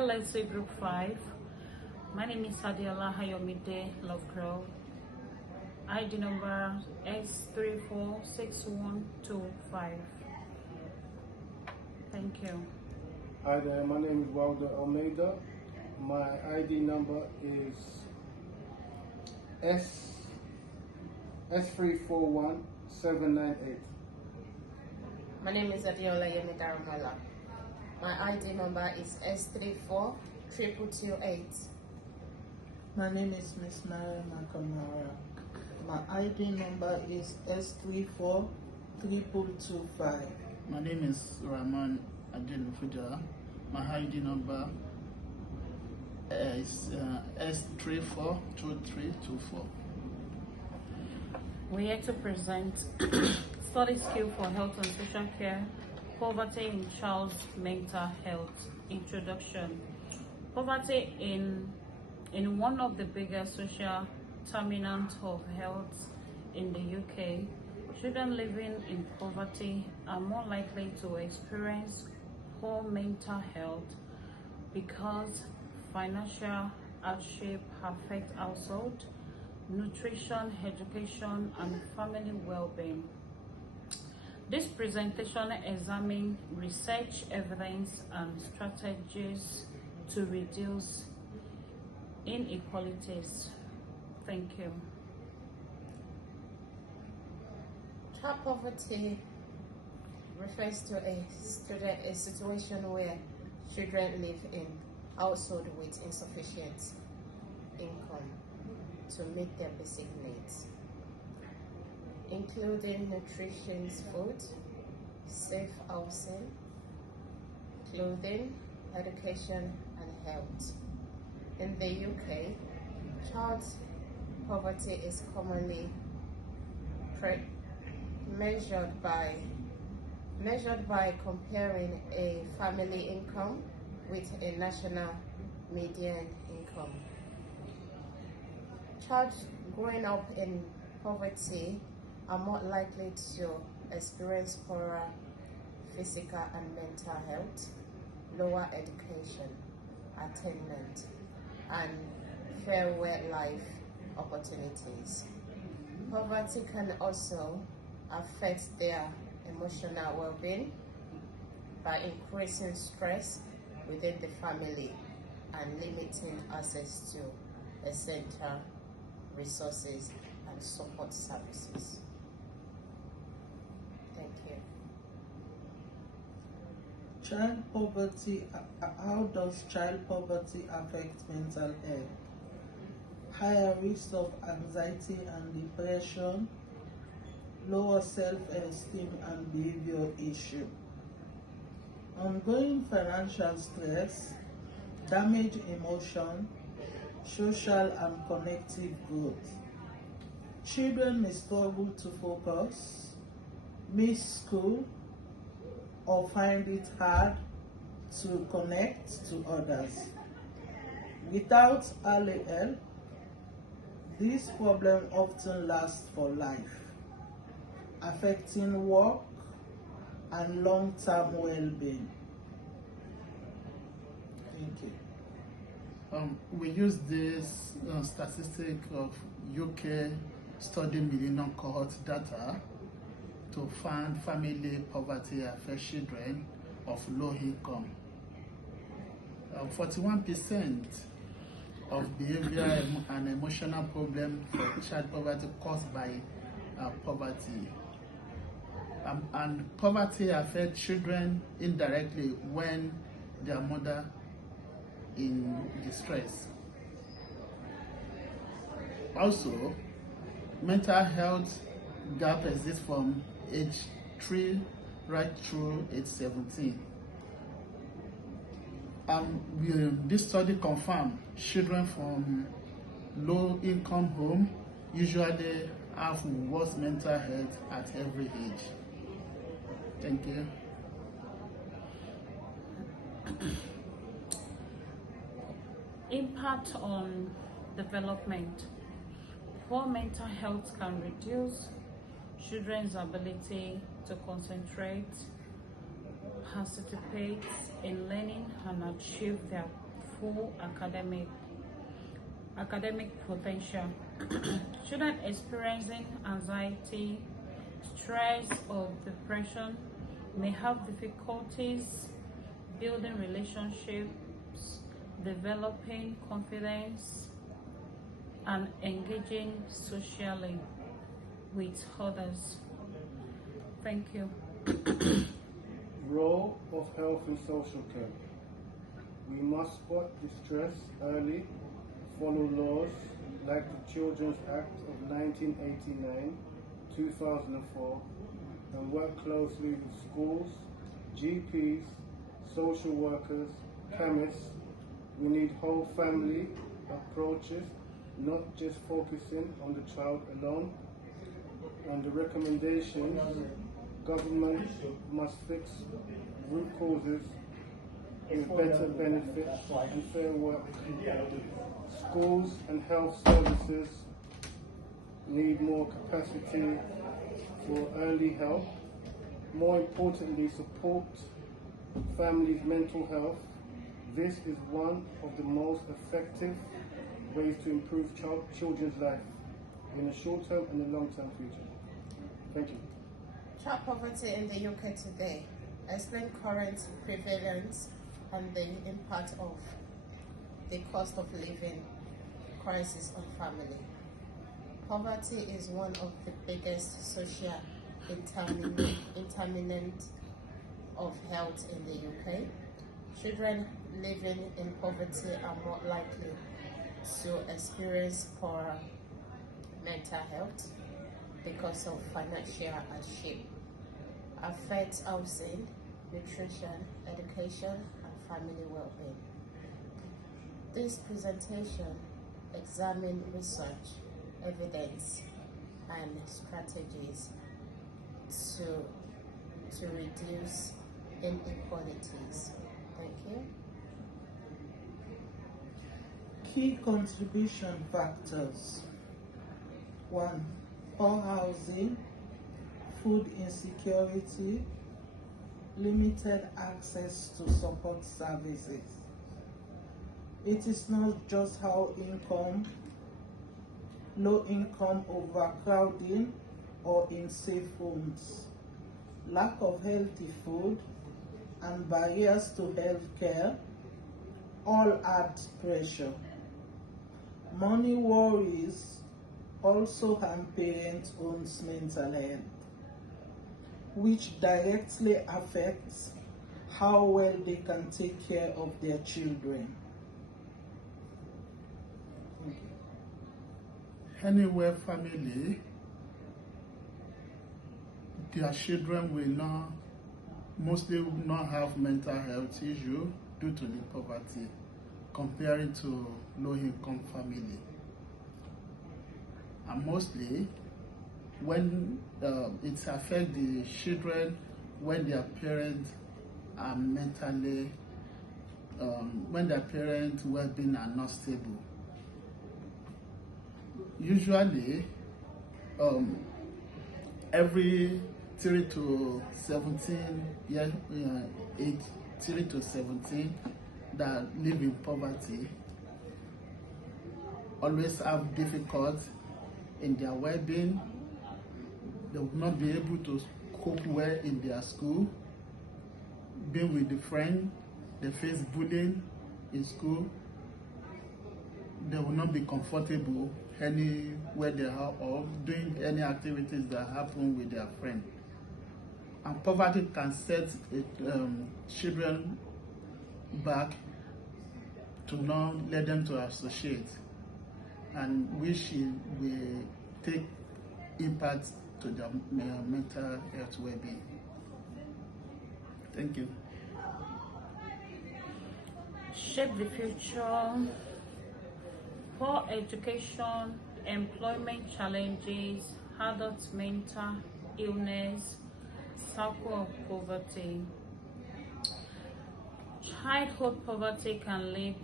LSC Group 5. My name is Adiola Hayomide Lovegrow. ID number S346125. Thank you. Hi there, my name is Walter Almeida. My ID number is S341798. My name is Adiola Yemidaramala. My ID number is S342228. My name is Miss Nara Makamara. My ID number is S343225. My name is Rahman Adelufuja. My ID number is S342324. We're here to present study skill for health and social care, poverty in child's mental health. Introduction. Poverty in one of the biggest social determinants of health in the UK, children living in poverty are more likely to experience poor mental health because financial hardship affects household, nutrition, education, and family well-being. This presentation examines research evidence and strategies to reduce inequalities. Thank you. Child poverty refers to a situation where children live in household with insufficient income to meet their basic needs, including nutrition, food, safe housing, clothing, education, and health. In the UK, child poverty is commonly measured by comparing a family income with a national median income. Children growing up in poverty are more likely to experience poorer physical and mental health, lower education attainment, and fairer life opportunities. Poverty can also affect their emotional well-being by increasing stress within the family and limiting access to essential resources and support services. Thank you. Child poverty. How does child poverty affect mental health? Higher risk of anxiety and depression, lower self-esteem and behavior issue, ongoing financial stress, damaged emotion, social and connective growth. Children may struggle to focus, miss school, or find it hard to connect to others. Without early help, this problem often lasts for life, affecting work and long-term well-being. Thank you. We use this statistic of UK study millennium cohort data to find family poverty affect children of low income. 41% of behavioral and emotional problems for child poverty caused by poverty. And poverty affects children indirectly when their mother in distress. Also, mental health gap exists from age 3 right through age 17. This study confirmed children from low-income homes usually have worse mental health at every age. Thank you. Impact on development. Poor mental health can reduce children's ability to concentrate, participate in learning, and achieve their full academic potential. Children experiencing anxiety, stress, or depression may have difficulties building relationships, developing confidence, and engaging socially with others. Thank you. Role of health and social care. We must spot distress early, follow laws like the Children's Act of 1989, 2004, and work closely with schools, GPs, social workers, chemists. We need whole family approaches, not just focusing on the child alone. And the recommendations, government must fix root causes with better benefits and fair work. Schools and health services need more capacity for early help. More importantly, support families' mental health. This is one of the most effective ways to improve children's life in the short term and the long term future. Thank you. Child poverty in the UK today. Explain current prevalence and the impact of the cost of living crisis on family. Poverty is one of the biggest social determinants of health in the UK. Children living in poverty are more likely to experience poor mental health because of financial hardship, affects housing, nutrition, education, and family well-being. This presentation examines research, evidence, and strategies to reduce inequalities. Thank you. Key contribution factors. 1. Poor housing, food insecurity, limited access to support services. It is not just low income, overcrowding, or unsafe homes. Lack of healthy food and barriers to health care all add pressure. Money worries also harm parents' own mental health, which directly affects how well they can take care of their children. Anywhere family, their children will mostly not have mental health issue due to the poverty, comparing to low-income family. And mostly, when it affects the children when their parents are mentally, when their parents' well-being are not stable. Usually, every 3 to 17 year age, 3 to 17 that live in poverty always have difficulty in their well-being. They will not be able to cope well in their school. Being with the friend, they face bullying in school. They will not be comfortable anywhere they are or doing any activities that happen with their friend. And poverty can set children back to not let them to associate, and which will take impact to their mental health well-being. Thank you. Shape the future. Poor education, employment challenges, adult mental illness, circle of poverty. Childhood poverty can lead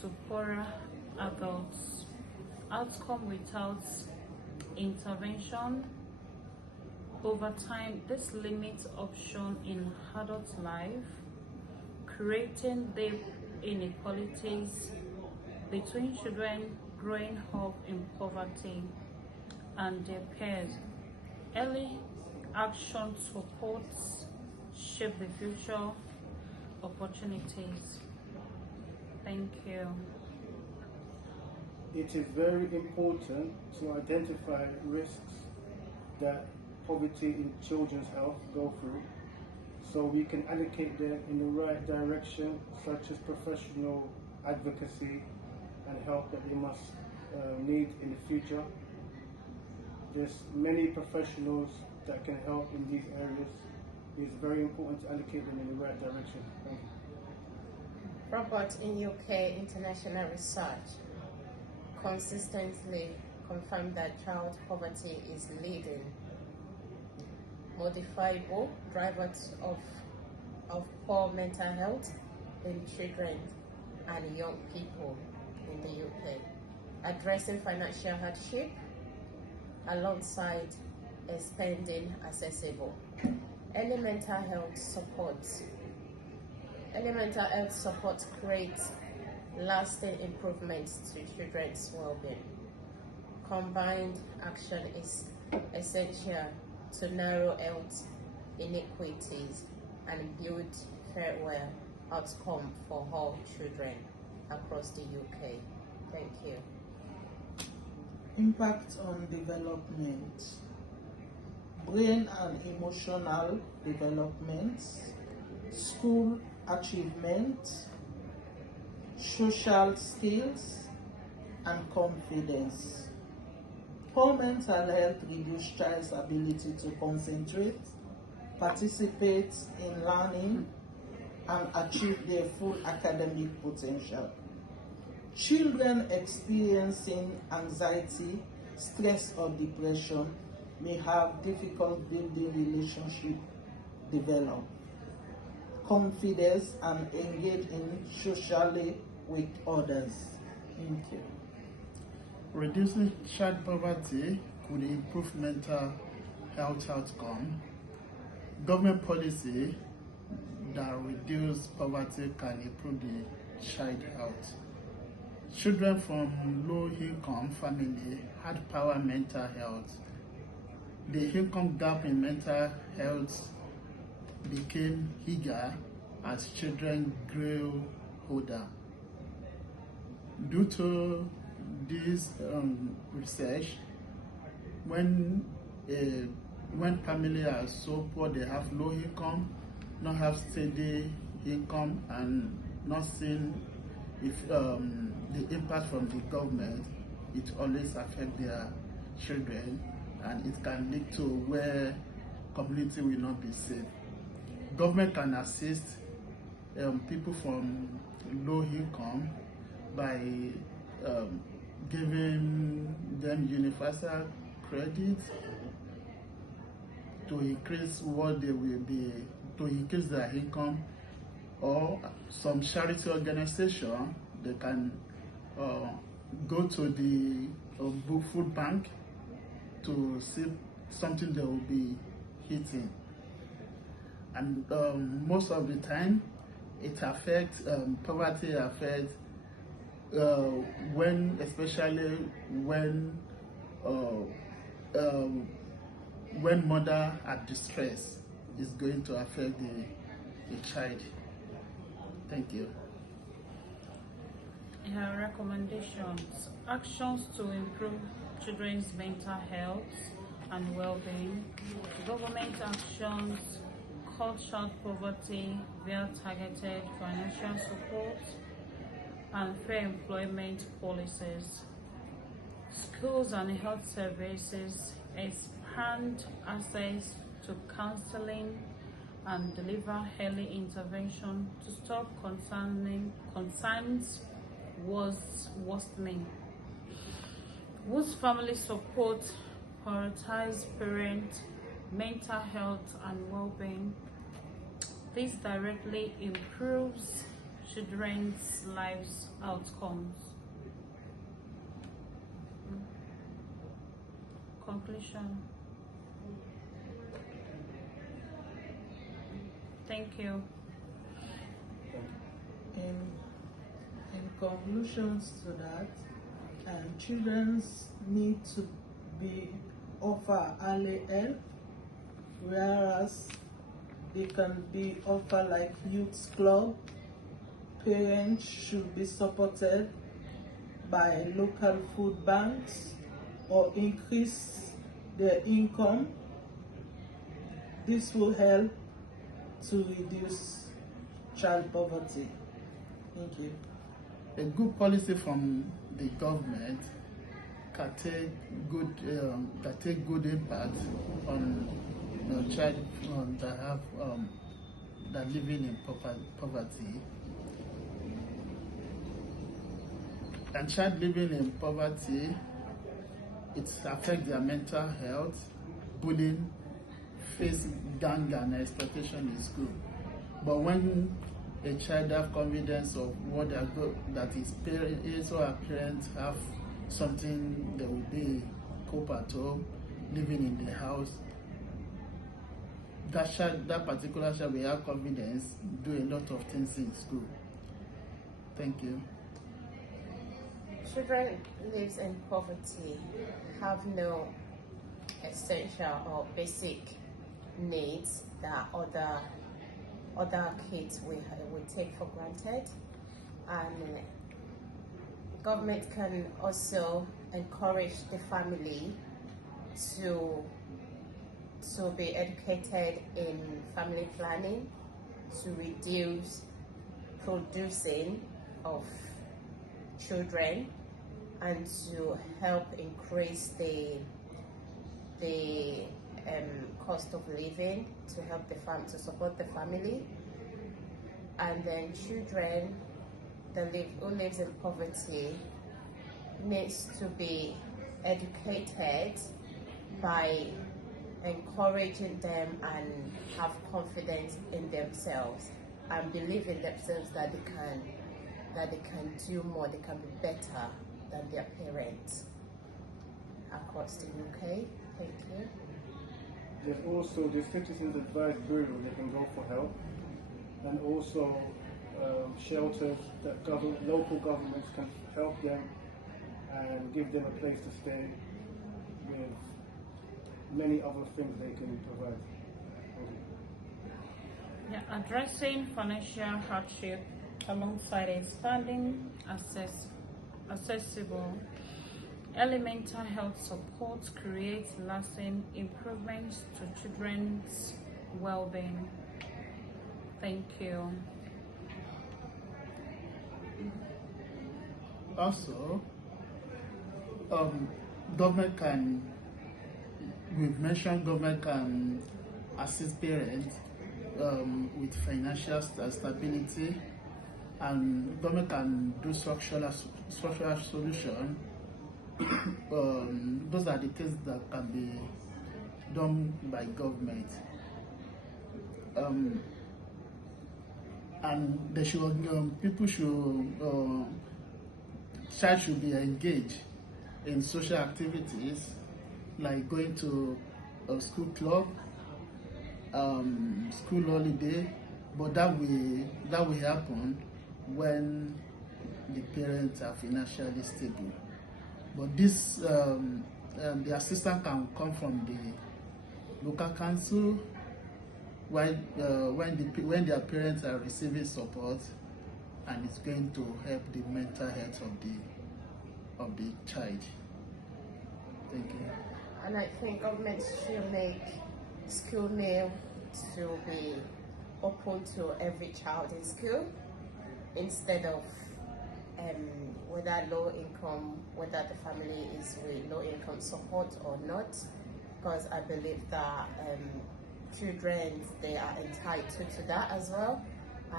to poorer adults. Outcome without intervention. Over time, this limits option in adult life, creating inequalities between children growing up in poverty and their peers. Early action supports shape the future opportunities. Thank you. It is very important to identify risks that poverty in children's health go through so we can allocate them in the right direction, such as professional advocacy and help that they must need in the future. There's many professionals that can help in these areas. It's very important to allocate them in the right direction. Thank you. Robert, in UK, international research consistently confirmed that child poverty is leading modifiable drivers of poor mental health in children and young people in the UK. Addressing financial hardship alongside expanding accessible. Early mental health support creates lasting improvements to children's well-being. Combined action is essential to narrow health inequities and build fairer outcomes for all children across the UK. Thank you. Impact on development. Brain and emotional development, school achievement, social skills, and confidence. Poor mental health reduces child's ability to concentrate, participate in learning, and achieve their full academic potential. Children experiencing anxiety, stress, or depression may have difficult building relationship develop, confidence, and engage in socially with others. Thank you. Reducing child poverty could improve mental health outcome. Government policy that reduce poverty can improve the child health. Children from low-income family had poor mental health. The income gap in mental health became bigger as children grew older. Due to this research, when families are so poor, they have low income, not have steady income, and not seeing if the impact from the government, it always affects their children, and it can lead to where community will not be safe. Government can assist people from low income by giving them universal credit to increase what they will be, to increase their income, or some charity organization, they can go to the food bank to see something they will be eating. And most of the time, it affects, poverty affects especially when mother are distressed, is going to affect the child. Thank you. Recommendations. Actions to improve children's mental health and well-being. Government actions cut child poverty via targeted financial support and fair employment policies. Schools and health services expand access to counseling and deliver early intervention to stop concerns worsening. Whose family support prioritize parent mental health and well-being. This directly improves children's lives outcomes. Conclusion. Thank you. In conclusions to that, children need to be offered early help, whereas they can be offered like youth club. Parents should be supported by local food banks or increase their income. This will help to reduce child poverty. Thank you. A good policy from the government can take good impact on child that living in poverty. And child living in poverty, it affects their mental health, bullying, face gang and exploitation in school. But when a child have confidence of what they are good, that his or her parents have something, they will be cope at home, living in the house, that particular child will have confidence, do a lot of things in school. Thank you. Children lives in poverty have no essential or basic needs that other kids we take for granted, and government can also encourage the family to be educated in family planning, to reduce producing of children, and to help increase the cost of living, to help to support the family. And then children who lives in poverty needs to be educated by encouraging them and have confidence in themselves and believe in themselves that they can do more, they can be better than their parents across the UK. Thank you. There's also the Citizens Advice Bureau, they can go for help, and also shelters that local governments can help them and give them a place to stay, with many other things they can provide. Yeah, addressing financial hardship alongside expanding accessible elemental health support creates lasting improvements to children's well-being. Thank you. Also, we've mentioned government can assist parents with financial stability, and government can do structural solution. Those are the things that can be done by government. And they should, child should be engaged in social activities like going to a school club, school holiday, but that will happen when the parents are financially stable. But this the assistance can come from the local council when their parents are receiving support, and it's going to help the mental health of the child. Thank you. And I think government should make school meal to be open to every child in school, instead of whether low income, whether the family is with low income support or not, because I believe that children, they are entitled to that as well,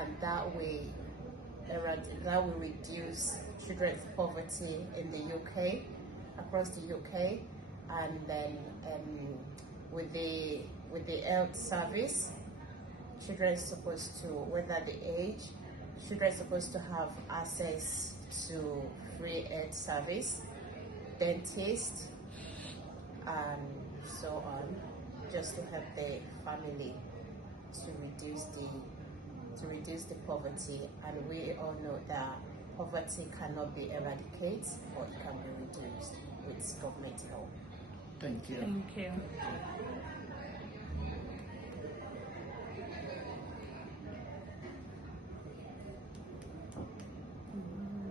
and that will reduce children's poverty in the UK, across the UK. And then with the health service, children are supposed to, whether the age, children are supposed to have access to free health service, dentist, and so on, just to help the family to reduce to reduce the poverty, and we all know that poverty cannot be eradicated, but it can be reduced with government help. Thank you. Thank you. Mm.